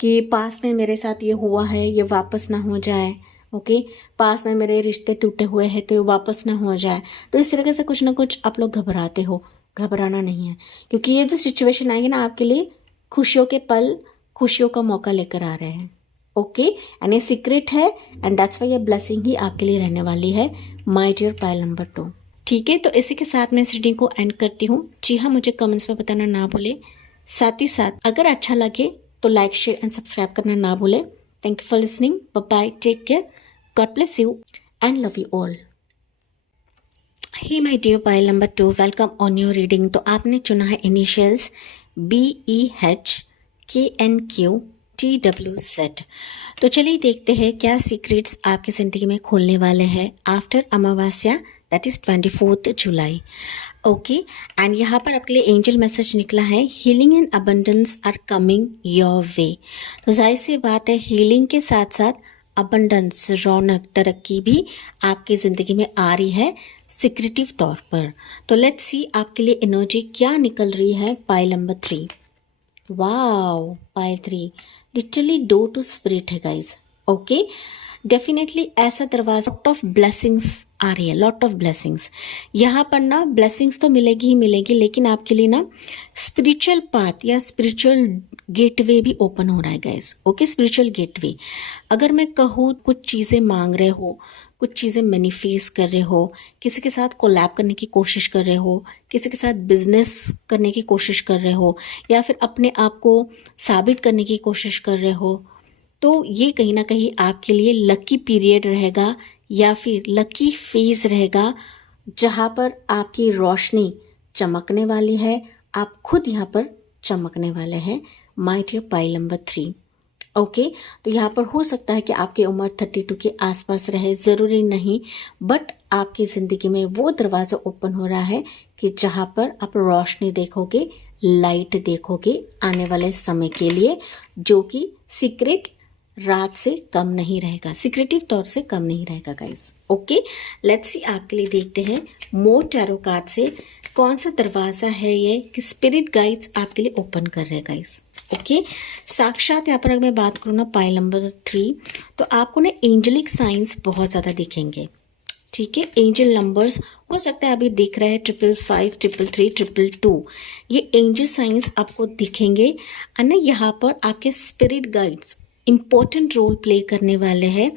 कि पास में मेरे साथ ये हुआ है, ये वापस ना हो जाए। ओके, पास में मेरे रिश्ते टूटे हुए हैं तो ये वापस ना हो जाए। तो इस तरीके से कुछ ना कुछ आप लोग घबराते हो, घबराना नहीं है, क्योंकि ये जो सिचुएशन आएगी ना आपके लिए खुशियों के पल खुशियों का मौका लेकर आ रहे हैं। ओके, एंड ये सीक्रेट है एंड दैट्स वाई ये ब्लेसिंग ही आपके लिए रहने वाली है माय डियर पाइल नंबर 2। ठीक है, तो इसी के साथ मैं इस रीडिंग को एंड करती हूँ। जी हाँ, मुझे कमेंट्स में बताना ना भूले। साथ ही साथ अगर अच्छा लगे तो लाइक शेयर एंड सब्सक्राइब करना ना भूले। Thank you for listening. Bye bye, take care, God bless you and love you all. Hey my dear pile number 2, welcome on your reading. तो आपने चुना है इनिशियल्स BEHKNQTWZ। तो चलिए देखते हैं क्या सीक्रेट्स आपकी ज़िंदगी में खोलने वाले हैं आफ्टर अमावस्या, that is 24 July. Okay, and यहाँ पर आपके लिए एंजल मैसेज निकला है, healing and abundance are coming your way. तो जाहिर सी बात है, हीलिंग के साथ साथ अबंडेंस, रौनक, तरक्की भी आपकी ज़िंदगी में आ रही है सिक्रेटिव तौर पर। तो लेट्स सी आपके लिए एनर्जी क्या निकल रही है pile number 3। Wow, pile 3 literally door to spirit है गाइज। ओके, डेफिनेटली ऐसा दरवाजा, लॉट ऑफ ब्लेसिंग्स आ रही है, लॉट ऑफ ब्लेसिंग्स। यहाँ पर ना ब्लेसिंग्स तो मिलेगी ही मिलेगी, लेकिन आपके लिए ना स्पिरिचुअल पाथ या स्पिरिचुअल गेटवे भी ओपन हो रहा है गाइज। Okay, spiritual gateway. अगर मैं कहूँ कुछ चीज़ें मांग रहे हो, कुछ चीज़ें मैनिफेस्ट कर रहे हो, किसी के साथ कोलैब करने की कोशिश कर रहे हो, किसी के साथ बिजनेस करने की कोशिश कर रहे हो, या फिर अपने आप को साबित करने की कोशिश कर रहे हो, तो ये कहीं ना कहीं आपके लिए लकी पीरियड रहेगा या फिर लकी फेज रहेगा, जहाँ पर आपकी रोशनी चमकने वाली है। आप खुद यहाँ पर चमकने वाले हैं my dear pile number 3। Okay, तो यहाँ पर हो सकता है कि आपकी उम्र 32 के आसपास रहे, ज़रूरी नहीं, बट आपकी ज़िंदगी में वो दरवाज़ा ओपन हो रहा है कि जहाँ पर आप रोशनी देखोगे, लाइट देखोगे आने वाले समय के लिए, जो कि सीक्रेट रात से कम नहीं रहेगा, सीक्रेटिव तौर से कम नहीं रहेगा गाइस। ओके, लेट्स सी आपके लिए देखते हैं मोर टैरो कार्ड से कौन सा दरवाज़ा है ये कि स्पिरिट गाइड्स आपके लिए ओपन कर रहे हैं गाइस। ओके, साक्षात यहाँ पर अगर मैं बात करूँ ना पाइल नंबर 3, तो आपको ना एंजलिक साइंस बहुत ज़्यादा दिखेंगे। ठीक है, एंजल नंबर्स हो सकता है अभी दिख रहा है 555, 333, 222, ये एंजल साइंस आपको दिखेंगे। और यहाँ पर आपके spirit guides important role play करने वाले हैं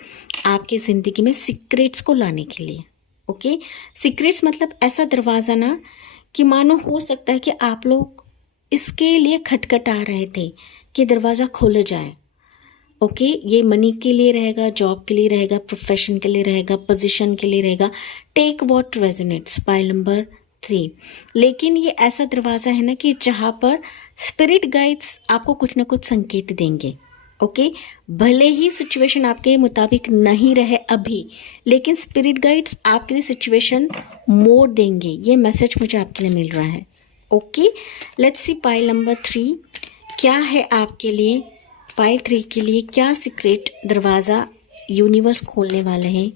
आपकी ज़िंदगी में सीक्रेट्स को लाने के लिए। ओके, सीक्रेट्स मतलब ऐसा दरवाज़ा ना कि मानो हो सकता है कि आप लोग इसके लिए खटखटा रहे थे कि दरवाज़ा खोल जाए। ओके, ये मनी के लिए रहेगा, जॉब के लिए रहेगा, प्रोफेशन के लिए रहेगा, पोजीशन के लिए रहेगा, take what resonates pile number 3। लेकिन ये ऐसा दरवाज़ा है ना कि जहाँ पर स्पिरिट गाइड्स आपको कुछ ना कुछ संकेत देंगे। ओके, भले ही सिचुएशन आपके मुताबिक नहीं रहे अभी, लेकिन स्पिरिट गाइड्स आपके लिए सिचुएशन मोड़ देंगे, ये मैसेज मुझे आपके लिए मिल रहा है। Okay, let's see pile number 3 क्या है आपके लिए, पाइल 3 के लिए क्या सीक्रेट दरवाज़ा यूनिवर्स खोलने वाले हैं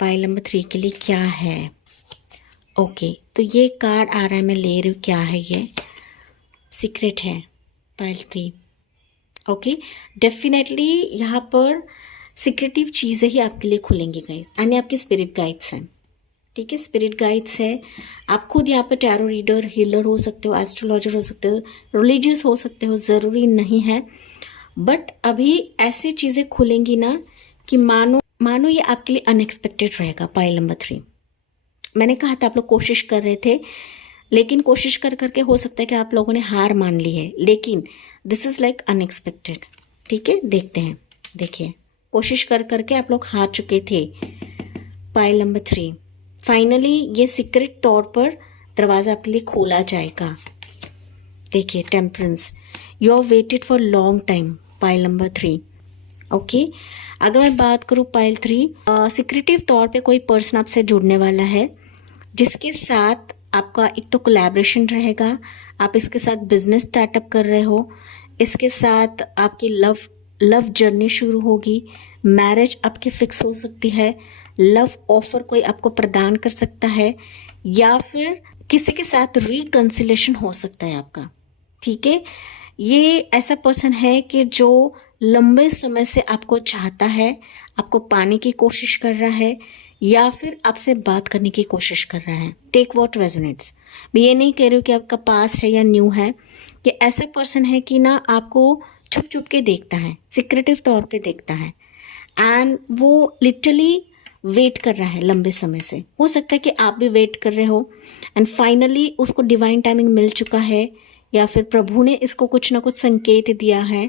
पाइल नंबर 3 के लिए क्या है। ओके, तो ये कार्ड आ रहा है, मैं ले रही हूँ, क्या है ये, सीक्रेट है पाइल 3। ओके, डेफिनेटली यहाँ पर सीक्रेटिव चीज़ें ही आपके लिए खुलेंगी गाइस, यानी आपके स्पिरिट गाइड्स हैं। ठीक है, स्पिरिट गाइड्स है। आप खुद यहाँ पर टैरो रीडर, हीलर हो सकते हो, एस्ट्रोलॉजर हो सकते हो, रिलीजियस हो सकते हो, ज़रूरी नहीं है, बट अभी ऐसी चीज़ें खुलेंगी ना कि मानो ये आपके लिए अनएक्सपेक्टेड रहेगा पाइल नंबर 3। मैंने कहा था आप लोग कोशिश कर रहे थे, लेकिन कोशिश कर करके हो सकता है कि आप लोगों ने हार मान ली है, लेकिन दिस इज़ लाइक अनएक्सपेक्टेड। ठीक है, देखते हैं, देखिए, कोशिश कर करके आप लोग हार चुके थे पाइल नंबर 3। फाइनली ये सीक्रेट तौर पर दरवाज़ा आपके लिए खोला जाएगा। देखिए, temperance, you are waited for long time pile number 3। Okay, अगर मैं बात करूँ पाइल 3, सीक्रेटिव तौर पे कोई पर्सन आपसे जुड़ने वाला है, जिसके साथ आपका एक तो कोलैबोरेशन रहेगा, आप इसके साथ बिजनेस स्टार्टअप कर रहे हो, इसके साथ आपकी लव जर्नी शुरू होगी, मैरिज आपकी फिक्स हो सकती है, लव ऑफर कोई आपको प्रदान कर सकता है, या फिर किसी के साथ रिकंसिलेशन हो सकता है आपका। ठीक है, ये ऐसा पर्सन है कि जो लंबे समय से आपको चाहता है, आपको पाने की कोशिश कर रहा है, या फिर आपसे बात करने की कोशिश कर रहा है। Take what resonates. मैं ये नहीं कह रही हूँ कि आपका पास्ट है या न्यू है। ये ऐसा पर्सन है कि ना आपको छुप छुप के देखता है, सिक्रेटिव तौर पे देखता है, एंड वो लिटरली वेट कर रहा है लंबे समय से। हो सकता है कि आप भी वेट कर रहे हो एंड फाइनली उसको डिवाइन टाइमिंग मिल चुका है, या फिर प्रभु ने इसको कुछ ना कुछ संकेत दिया है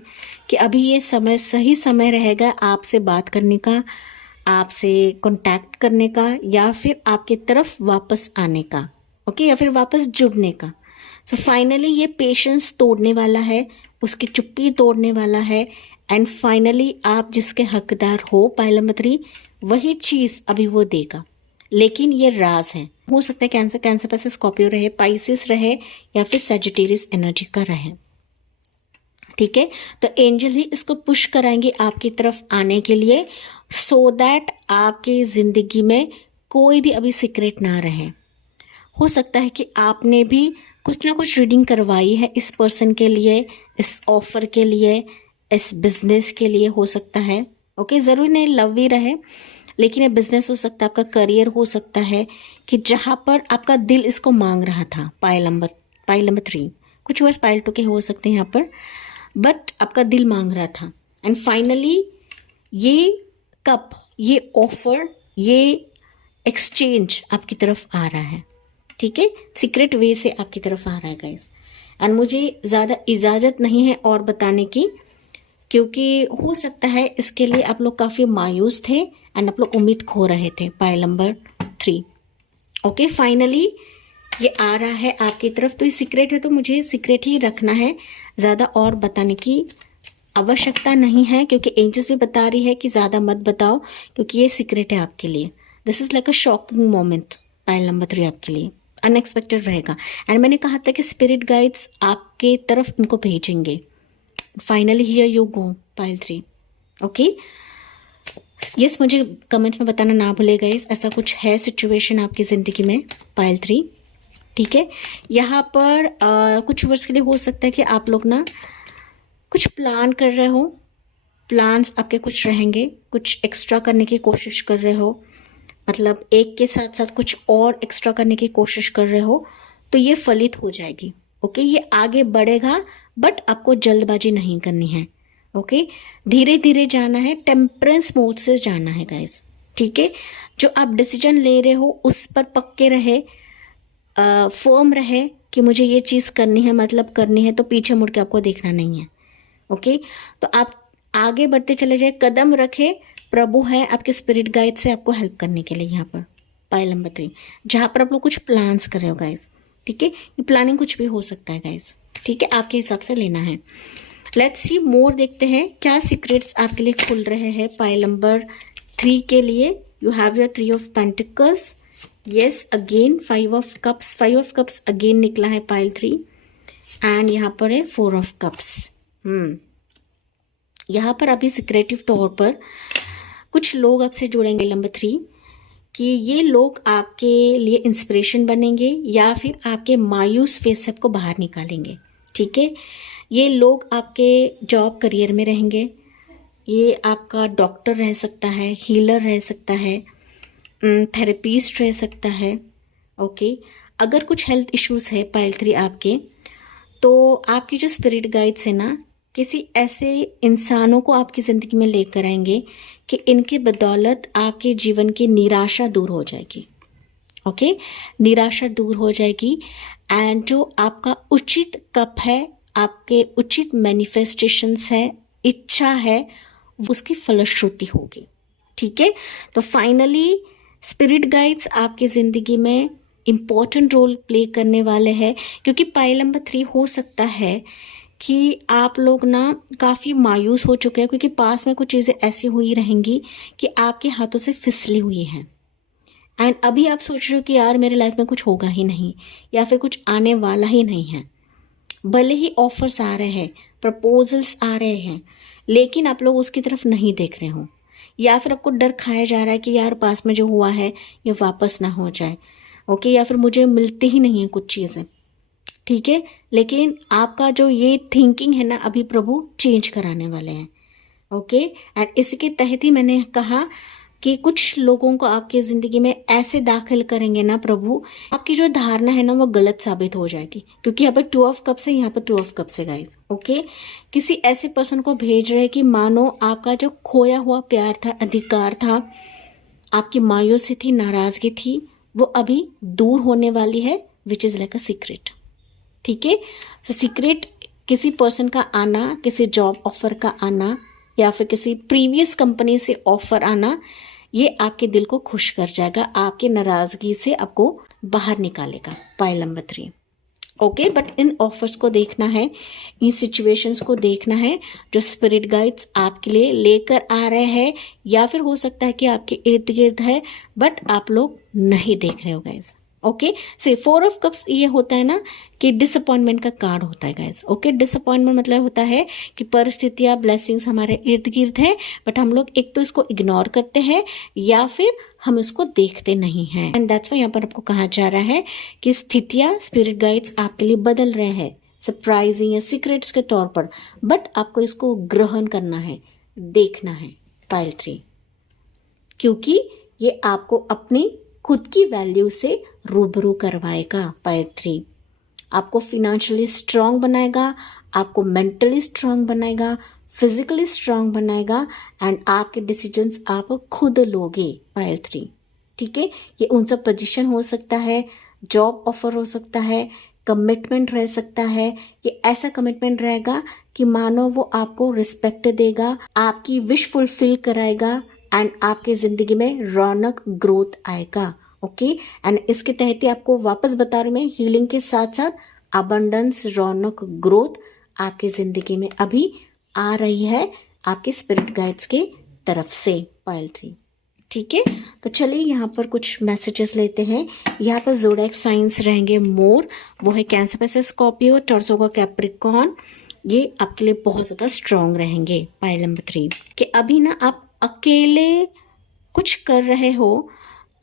कि अभी ये समय सही समय रहेगा आपसे बात करने का, आपसे कांटेक्ट करने का, या फिर आपके तरफ वापस आने का, ओके, या फिर वापस जुड़ने का। सो फाइनली ये पेशेंस तोड़ने वाला है, उसकी चुप्पी तोड़ने वाला है, एंड फाइनली आप जिसके हकदार हो पाइल नंबर 3, वही चीज़ अभी वो देगा। लेकिन ये राज है। हो सकता है कैंसर, कैंसर पर से स्कॉर्पियो रहे, पाइसिस रहे, या फिर सजिटेरियस एनर्जी का रहे। ठीक है, तो एंजल ही इसको पुश कराएंगे आपकी तरफ आने के लिए, सो दैट आपकी ज़िंदगी में कोई भी अभी सीक्रेट ना रहे। हो सकता है कि आपने भी कुछ ना कुछ रीडिंग करवाई है इस पर्सन के लिए, इस ऑफर के लिए, इस बिजनेस के लिए, हो सकता है। ओके, ज़रूरी नहीं लव भी रहे, लेकिन ये बिजनेस हो सकता है, आपका करियर हो सकता है कि जहाँ पर आपका दिल इसको मांग रहा था। पाइल नंबर 3, कुछ वर्ष पाइल 2 के हो सकते हैं यहाँ पर, बट आपका दिल मांग रहा था, एंड फाइनली ये कप, ये ऑफर, ये एक्सचेंज आपकी तरफ आ रहा है। ठीक है, सीक्रेट वे से आपकी तरफ आ रहा है गाइस। एंड मुझे ज़्यादा इजाज़त नहीं है और बताने की, क्योंकि हो सकता है इसके लिए आप लोग काफ़ी मायूस थे एंड आप लोग उम्मीद खो रहे थे। पाइल नंबर 3, ओके, फाइनली ये आ रहा है आपकी तरफ। तो ये सीक्रेट है तो मुझे सीक्रेट ही रखना है, ज़्यादा और बताने की आवश्यकता नहीं है, क्योंकि एंजल्स भी बता रही है कि ज़्यादा मत बताओ, क्योंकि ये सीक्रेट है आपके लिए। This is like a shocking moment. Pile number 3 आपके लिए अनएक्सपेक्टेड रहेगा, एंड मैंने कहा था कि स्पिरिट गाइड्स आपके तरफ इनको भेजेंगे। Finally here you go pile 3, okay. Yes, मुझे कमेंट्स में बताना ना भूले गाइस, ऐसा कुछ है सिचुएशन आपकी ज़िंदगी में पाइल 3। ठीक है, यहाँ पर कुछ वर्ष के लिए हो सकता है कि आप लोग ना कुछ प्लान कर रहे हो, प्लान्स आपके कुछ रहेंगे, कुछ एक्स्ट्रा करने की कोशिश कर रहे हो, मतलब एक के साथ साथ कुछ और एक्स्ट्रा करने की कोशिश कर रहे हो, तो ये फलित हो जाएगी। ओके, ये आगे बढ़ेगा, बट आपको जल्दबाजी नहीं करनी है। ओके, धीरे धीरे जाना है, टेम्परेंस मोड से जाना है गाइस। ठीक है, जो आप डिसीजन ले रहे हो उस पर पक्के रहे, फर्म रहे कि मुझे ये चीज़ करनी है, मतलब करनी है, तो पीछे मुड़ के आपको देखना नहीं है। ओके, तो आप आगे बढ़ते चले जाए, कदम रखे, प्रभु है आपके स्पिरिट गाइड से आपको हेल्प करने के लिए। यहाँ पर पाइल नंबर 3, जहाँ पर आप लोग कुछ प्लान्स कर रहे हो गाइस। ठीक है, ये प्लानिंग कुछ भी हो सकता है गाइस। ठीक है, आपके हिसाब से लेना है। लेट्स सी मोर, देखते हैं क्या सीक्रेट्स आपके लिए खुल रहे हैं पाइल नंबर 3 के लिए। You have your 3 of pentacles, yes, again 5 of cups, 5 of cups again निकला है पाइल 3, एंड यहाँ पर है 4 ऑफ कप्स। यहाँ पर अभी सिक्रेटिव तौर पर कुछ लोग आपसे जुड़ेंगे नंबर 3, कि ये लोग आपके लिए इंस्पिरेशन बनेंगे, या फिर आपके मायूस फेस से आपको बाहर निकालेंगे। ठीक है, ये लोग आपके जॉब करियर में रहेंगे, ये आपका डॉक्टर रह सकता है, हीलर रह सकता है, थेरेपिस्ट रह सकता है। ओके, अगर कुछ हेल्थ इश्यूज है पाइल 3 आपके, तो आपकी जो स्पिरिट गाइड्स है ना, किसी ऐसे इंसानों को आपकी ज़िंदगी में लेकर आएंगे कि इनके बदौलत आपके जीवन की निराशा दूर हो जाएगी। ओके, निराशा दूर हो जाएगी, एंड जो आपका उचित कप है, आपके उचित मैनिफेस्टेशंस है, इच्छा है, उसकी फलश्रुति होगी। ठीक है, तो फाइनली स्पिरिट गाइड्स आपकी ज़िंदगी में इम्पोर्टेंट रोल प्ले करने वाले हैं, क्योंकि पाइल नंबर 3 हो सकता है कि आप लोग ना काफ़ी मायूस हो चुके हैं, क्योंकि पास में कुछ चीज़ें ऐसी हुई रहेंगी कि आपके हाथों से फिसली हुई हैं, एंड अभी आप सोच रहे हो कि यार मेरे लाइफ में कुछ होगा ही नहीं, या फिर कुछ आने वाला ही नहीं है। भले ही ऑफर्स आ रहे हैं, प्रपोजल्स आ रहे हैं, लेकिन आप लोग उसकी तरफ नहीं देख रहे हो, या फिर आपको डर खाया जा रहा है कि यार पास में जो हुआ है ये वापस ना हो जाए। ओके, या फिर मुझे मिलती ही नहीं है कुछ चीज़ें। ठीक है, लेकिन आपका जो ये थिंकिंग है ना, अभी प्रभु चेंज कराने वाले हैं। ओके, एंड इसके तहत ही मैंने कहा कि कुछ लोगों को आपकी ज़िंदगी में ऐसे दाखिल करेंगे ना प्रभु, आपकी जो धारणा है ना वो गलत साबित हो जाएगी, क्योंकि यहाँ पर 2 ऑफ कप्स है, यहाँ पर 2 ऑफ कप्स है गाइस। ओके, किसी ऐसे पर्सन को भेज रहे कि मानो आपका जो खोया हुआ प्यार था, अधिकार था, आपकी मायूसी थी, नाराज़गी थी, वो अभी दूर होने वाली है, which is like a secret. ठीक है, सो सीक्रेट किसी पर्सन का आना, किसी जॉब ऑफर का आना या फिर किसी प्रीवियस कंपनी से ऑफर आना, ये आपके दिल को खुश कर जाएगा, आपके नाराज़गी से आपको बाहर निकालेगा। Pile number 3। Okay, but in offers को देखना है, इन सिचुएशंस को देखना है जो स्पिरिट गाइड्स आपके लिए लेकर आ रहे हैं, या फिर हो सकता है कि आपके इर्द गिर्द है बट आप लोग नहीं देख रहे हो गाइस। ओके, से 4 ऑफ कप्स ये होता है ना कि डिसअपॉइंटमेंट का कार्ड होता है गाइस। ओके, डिसअपॉइंटमेंट मतलब होता है कि परिस्थितियां, ब्लेसिंग्स हमारे इर्द गिर्द है, बट हम लोग एक तो इसको इग्नोर करते हैं या फिर हम इसको देखते नहीं हैं। एंड दैट्स वाई यहाँ पर आपको कहा जा रहा है कि स्थितियां, स्पिरिट गाइड्स आपके लिए बदल रहे हैं सरप्राइजिंग या सीक्रेट्स के तौर पर, बट आपको इसको ग्रहण करना है, देखना है। पाइल 3, क्योंकि ये आपको अपनी खुद की वैल्यू से रूबरू करवाएगा। पाइल 3 आपको फिनेंशियली स्ट्रांग बनाएगा, आपको मेंटली स्ट्रांग बनाएगा, फिजिकली स्ट्रांग बनाएगा, एंड आपके डिसीजंस आप खुद लोगे। पाइल 3, ठीक है, ये उन सब पोजीशन हो सकता है, जॉब ऑफर हो सकता है, कमिटमेंट रह सकता है। ये ऐसा कमिटमेंट रहेगा कि मानो वो आपको रिस्पेक्ट देगा, आपकी विश फुलफिल कराएगा, एंड आपके ज़िंदगी में रौनक, ग्रोथ आएगा। ओके, एंड इसके तहत ही आपको वापस बता रही मैं, हीलिंग के साथ साथ अबंडेंस, रौनक, ग्रोथ आपकी ज़िंदगी में अभी आ रही है आपके स्पिरिट गाइड्स के तरफ से। पाइल 3, ठीक है, तो चलिए यहाँ पर कुछ मैसेजेस लेते हैं। यहाँ पर ज़ोडिएक साइंस रहेंगे मोर, वो है कैंसर, पैसे स्कॉर्पियो, टॉर्सो का कैप्रिकॉर्न, ये आपके लिए बहुत ज़्यादा स्ट्रॉन्ग रहेंगे। पाइल नंबर 3 कि अभी ना आप अकेले कुछ कर रहे हो,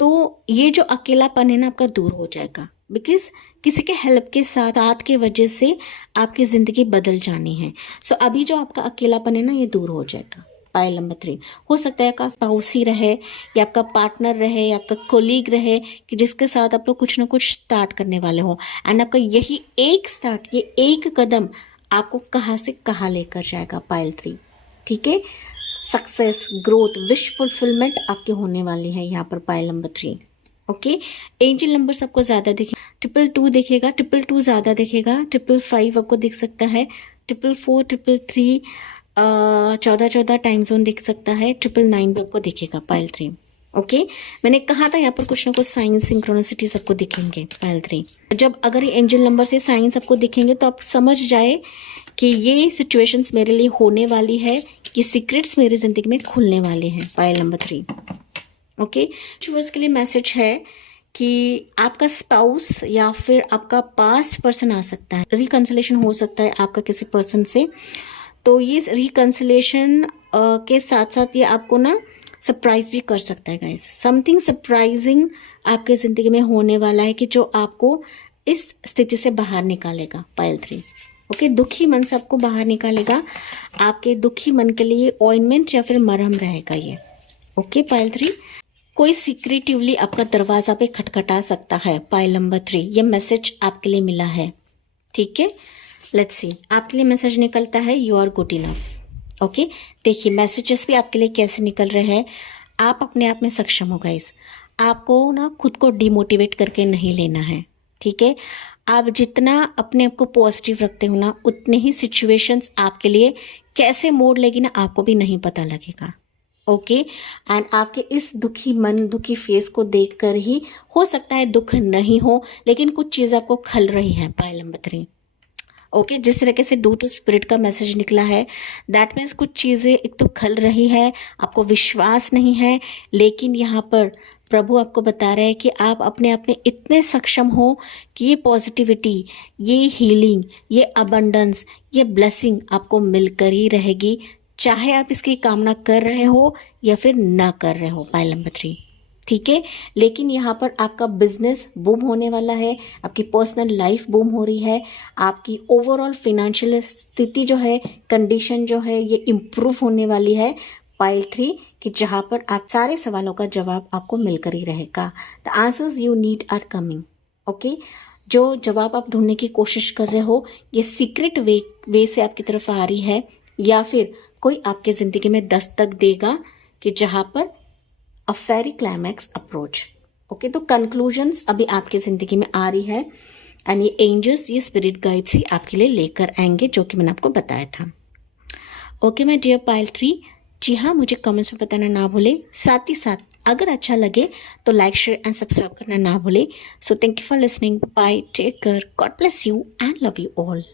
तो ये जो अकेलापन है ना आपका दूर हो जाएगा, बिकॉज किसी के हेल्प के साथ की वजह से आपकी ज़िंदगी बदल जानी है। सो अभी जो आपका अकेलापन है ना ये दूर हो जाएगा। पाइल नंबर 3 हो सकता है आपका स्पाउस ही रहे या आपका पार्टनर रहे या आपका कोलीग रहे कि जिसके साथ आप लोग कुछ ना कुछ स्टार्ट करने वाले हो, एंड आपका यही एक स्टार्ट, ये एक कदम आपको कहाँ से कहाँ लेकर जाएगा। पाइल 3, ठीक है, सक्सेस, ग्रोथ, विश फुलफिलमेंट आपके होने वाली है यहाँ पर। Pile number 3, okay, angel number सबको ज़्यादा दिखे, 222 दिखेगा, 222 ज़्यादा दिखेगा, 555 आपको दिख सकता है, 444, 333, 14 टाइम जोन दिख सकता है, 999 भी आपको दिखेगा। पाइल 3, ओके, मैंने कहा था यहाँ पर कुछ ना कुछ साइन, सिंक्रोनिसिटी सबको दिखेंगे। पाइल 3, जब अगर ये एंजल नंबर से साइन सबको दिखेंगे तो आप समझ जाए कि ये सिचुएशंस मेरे लिए होने वाली है, कि सीक्रेट्स मेरी ज़िंदगी में खुलने वाले हैं। पाइल नंबर 3, ओके, व्यूअर्स के लिए मैसेज है कि आपका स्पाउस या फिर आपका पास्ट पर्सन आ सकता है, रिकंसिलेशन हो सकता है आपका किसी पर्सन से, तो ये रिकंसिलेशन के साथ साथ ये आपको ना सरप्राइज भी कर सकता है गाइस। समथिंग सरप्राइजिंग आपके ज़िंदगी में होने वाला है कि जो आपको इस स्थिति से बाहर निकालेगा। पाइल 3, ओके, दुखी मन से आपको बाहर निकालेगा, आपके दुखी मन के लिए ऑइंटमेंट या फिर मरहम रहेगा ये। ओके, पाइल 3, कोई सीक्रेटिवली आपका दरवाज़ा पे खटखटा सकता है। पाइल नंबर 3, ये मैसेज आपके लिए मिला है, ठीक है, लेट्स सी आपके लिए मैसेज निकलता है, you are good enough. Okay, देखिए मैसेजेस भी आपके लिए कैसे निकल रहे हैं, आप अपने आप में सक्षम हो गाइस, आपको ना खुद को डिमोटिवेट करके नहीं लेना है, ठीक है, आप जितना अपने आप को पॉजिटिव रखते हो ना, उतने ही सिचुएशंस आपके लिए कैसे मोड़ लेगी ना आपको भी नहीं पता लगेगा। ओके, एंड आपके इस दुखी मन, दुखी फेस को देखकर ही हो सकता है दुख नहीं हो, लेकिन कुछ चीज़ आपको खल रही है। पाइल नंबर 3, ओके, जिस तरीके से डू टू स्पिरिट का मैसेज निकला है, दैट मीन्स कुछ चीज़ें एक तो खल रही है, आपको विश्वास नहीं है, लेकिन यहाँ पर प्रभु आपको बता रहे हैं कि आप अपने आप में इतने सक्षम हो कि ये पॉजिटिविटी, ये हीलिंग, ये अबंडेंस, ये ब्लेसिंग आपको मिलकर ही रहेगी, चाहे आप इसकी कामना कर रहे हो या फिर ना कर रहे हो। पाइल नंबर 3, ठीक है, लेकिन यहाँ पर आपका बिजनेस बूम होने वाला है, आपकी पर्सनल लाइफ बूम हो रही है, आपकी ओवरऑल फिनेंशियल स्थिति जो है, कंडीशन जो है, ये इम्प्रूव होने वाली है। पाइल 3 कि जहाँ पर आप सारे सवालों का जवाब आपको मिलकर ही रहेगा। The answers you need are coming. Okay, जो जवाब आप ढूंढने की कोशिश कर रहे हो ये सीक्रेट वे से आपकी तरफ आ रही है, या फिर कोई आपके ज़िंदगी में दस्तक देगा कि जहाँ पर अ फेरी क्लाइमैक्स अप्रोच। ओके, तो कंक्लूजन्स अभी आपकी ज़िंदगी में आ रही है एंड ये एंजल्स, ये स्पिरिट गाइड्स ही आपके लिए लेकर आएंगे, जो कि मैंने आपको बताया था। ओके माय डियर पाइल 3, जी हाँ, मुझे कमेंट्स में बताना ना भूले। साथ ही साथ अगर अच्छा लगे तो लाइक, शेयर एंड सब्सक्राइब करना ना भूले। So thank you for listening, bye, take care, God bless you and love you all.